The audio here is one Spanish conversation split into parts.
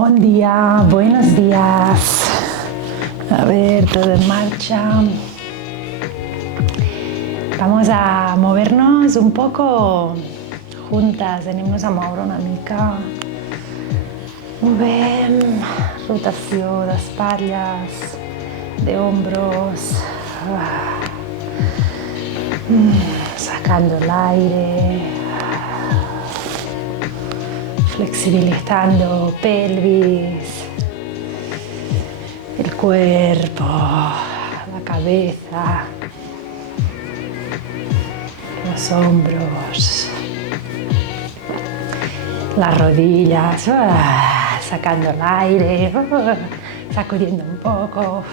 Buen día, buenos días. A ver, todo en marcha. Vamos a movernos un poco juntas. Anem-nos a moure una mica. Movem, rotació d'espatlles, de hombros. Sacando el aire. Flexibilizando pelvis, el cuerpo, la cabeza, los hombros, las rodillas, sacando el aire, sacudiendo un poco.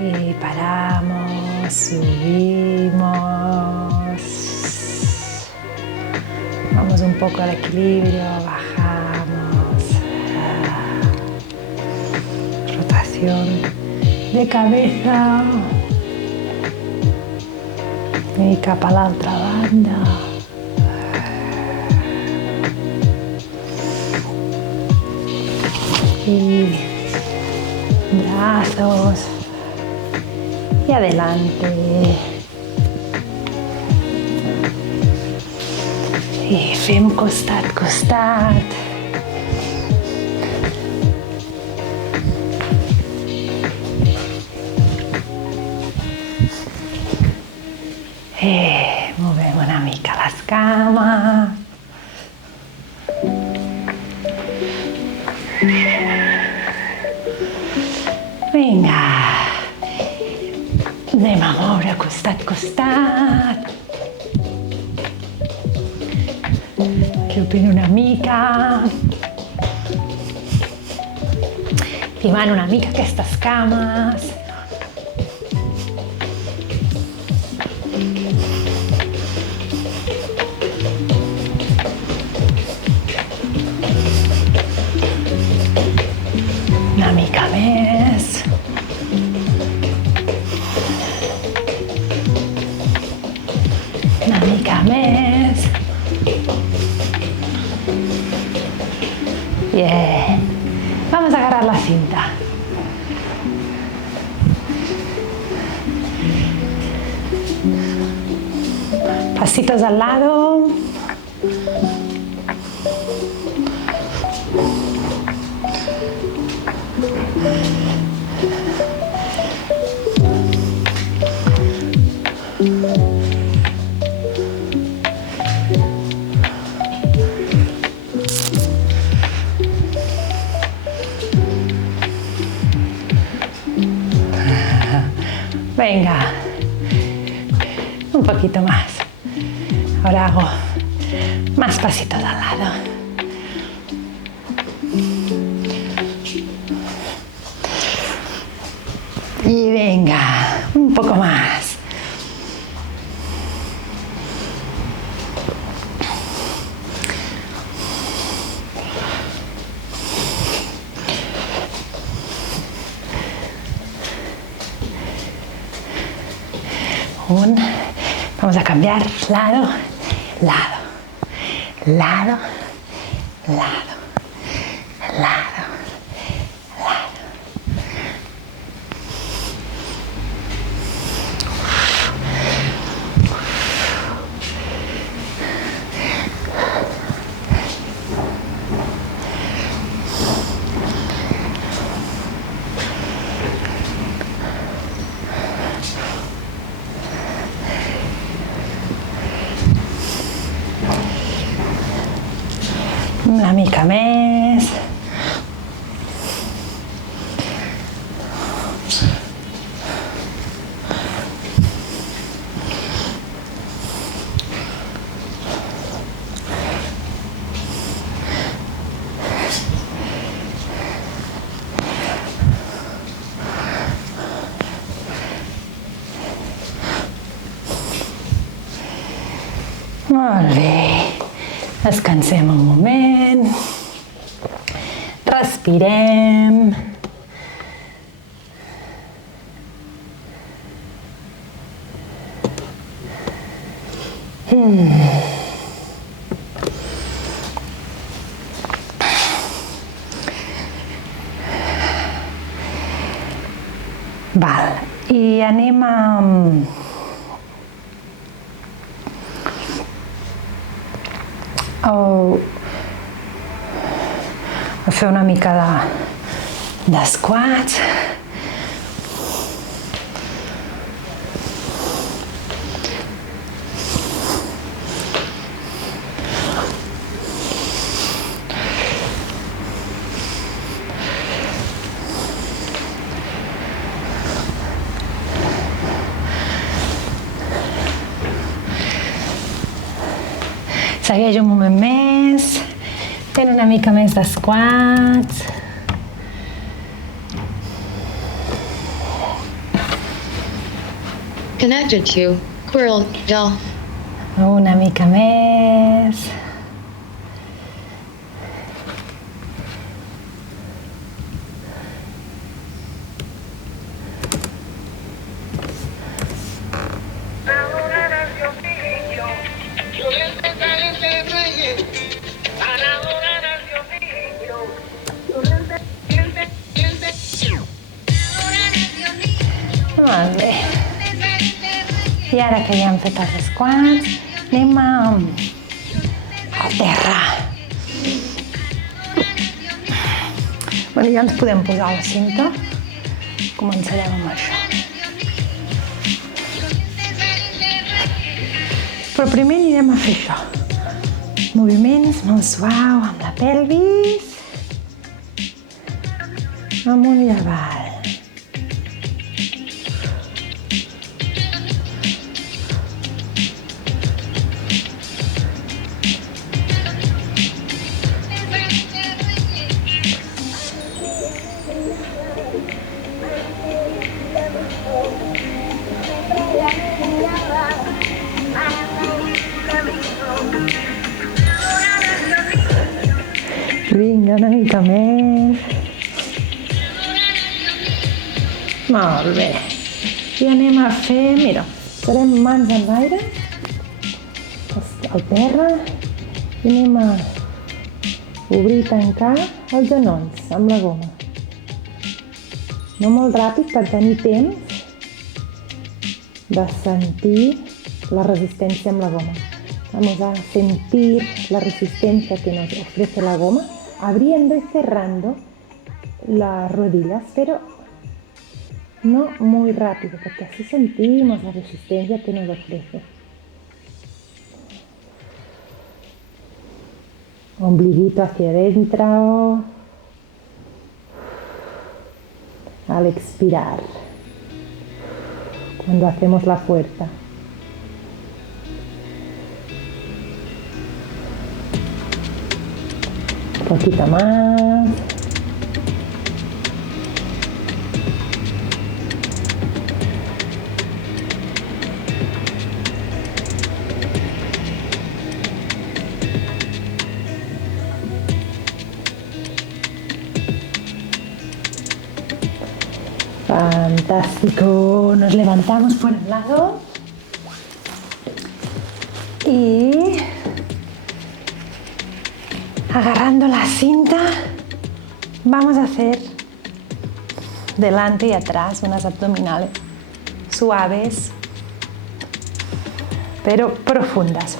Y paramos, subimos. Vamos un poco al equilibrio, bajamos. Rotación de cabeza. Y cap a l'altra banda. Y brazos. Y adelante. I fem costat, costat. Movem una mica les cames. Vinga. Anem a moure costat, costat. Clopint una mica, timant una mica aquestes cames. Una mica més. Una mica més. Bien. Vamos a agarrar la cinta. Pasitos al lado. Venga, un poquito más. Ahora hago más pasitos al lado. Y venga, un poco más. Vamos a cambiar lado, lado, lado, lado, lado, lado. Una mica més. Molt bé. Descansem un moment. Respirem. anem a fer una mica de squats. Segueix un moment més, fent una mica més de squats. Connected to Quirl Gel. Una mica més. Molt bé. I ara que ja hem fet els squats, anem a terra. Bueno, ja ens podem posar la cinta. Començarem amb això. Però primer anirem a fer això. Moviments molt suaus amb la pelvis. Amunt i avall. Vinga, una mica més. Molt bé. I anem a fer, mira, farem mans en l'aire, al terra, i anem a obrir i tancar els genolls amb la goma. No molt ràpid per tenir temps de sentir la resistència amb la goma. Vamos a sentir la resistencia que nos ofrece la goma, abriendo y cerrando las rodillas, pero no muy rápido, porque así sentimos la resistencia que nos ofrece. Ombliguito hacia adentro, al expirar, cuando hacemos la fuerza. Un poquito más. Fantástico. Nos levantamos por el lado y agarrando la cinta vamos a hacer delante y atrás unas abdominales suaves pero profundas.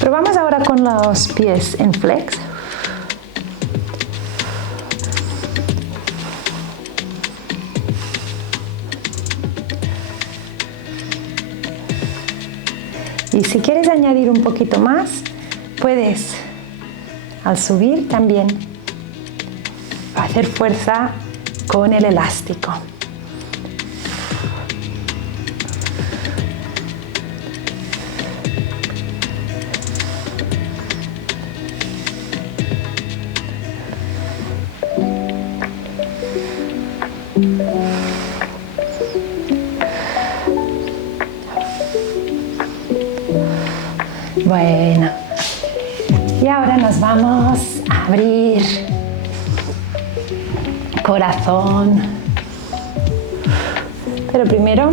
Probamos ahora con los pies en flex. Y si quieres añadir un poquito más, puedes al subir también hacer fuerza con el elástico. Bueno. Y ahora nos vamos a abrir corazón. Pero primero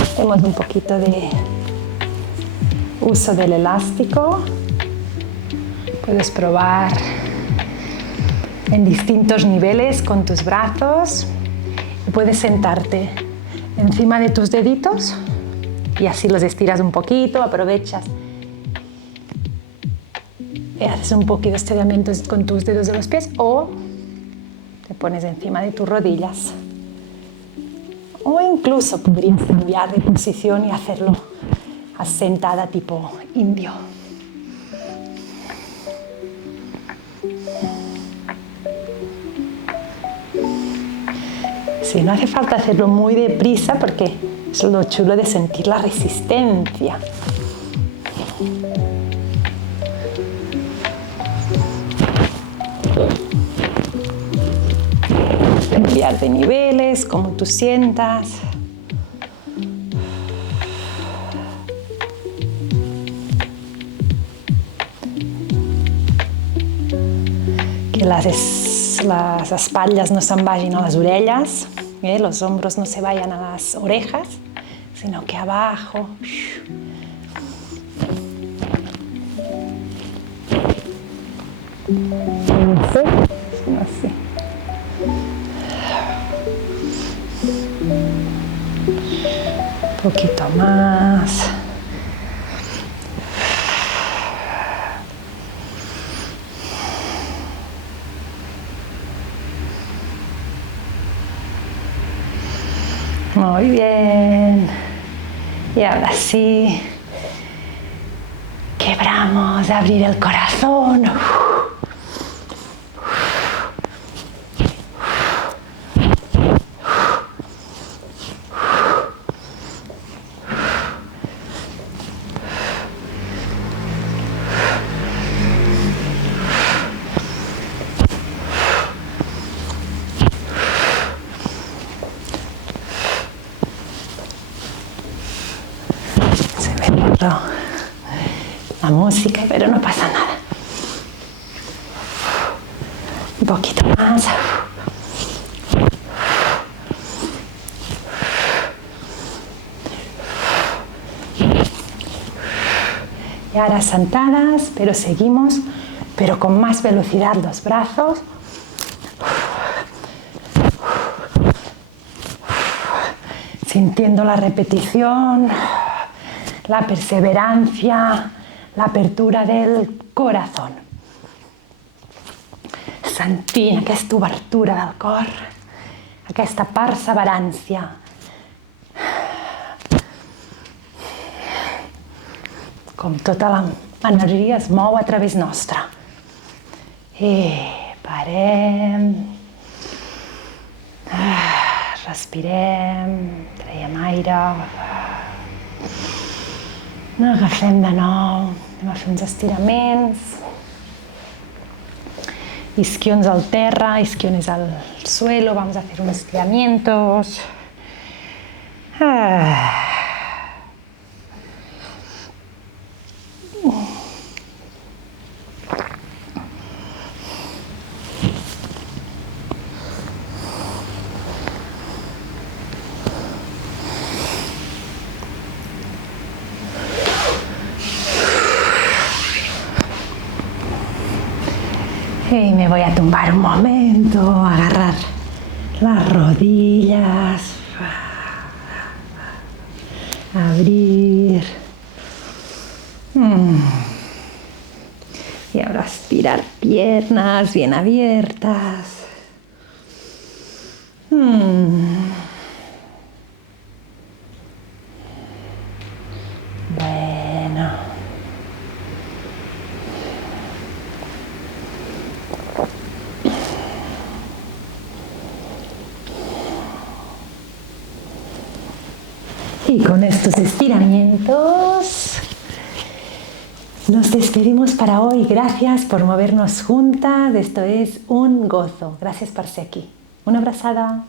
hacemos un poquito de uso del elástico. Puedes probar en distintos niveles con tus brazos. Puedes sentarte encima de tus deditos y así los estiras un poquito, aprovechas y haces un poquito de estiramientos con tus dedos de los pies, o te pones encima de tus rodillas, o incluso podrías cambiar de posición y hacerlo sentada tipo indio. Sí, no hace falta hacerlo muy deprisa porque es lo chulo de sentir la resistencia. Cambiar de niveles, como tú sientas. Que las espatlles no se'n vagin a les orelles, los hombros no se vayan a las orejas, sino que abajo. Así. Un poquito más. Muy bien. Y ahora sí, quebramos, abrir el corazón. La música, pero no pasa nada. Un poquito más. Y ahora sentadas, pero seguimos, pero con más velocidad los brazos. Sintiendo la repetición, la perseverancia, la apertura del corazón. Sentint aquesta obertura del cor, aquesta perseverància. Com tota l'energia es mou a través nostra. I parem. Respirem, traiem aire. Agafem de nou, anem a fer uns estiraments. Isquiones al terra, isquiones al suelo, vamos a hacer unos estiramientos. Y me voy a tumbar un momento, agarrar las rodillas, abrir. Y ahora estirar piernas bien abiertas. Bueno. Y con estos estiramientos nos despedimos para hoy. Gracias por movernos juntas. Esto es un gozo. Gracias por ser aquí. Una abrazada.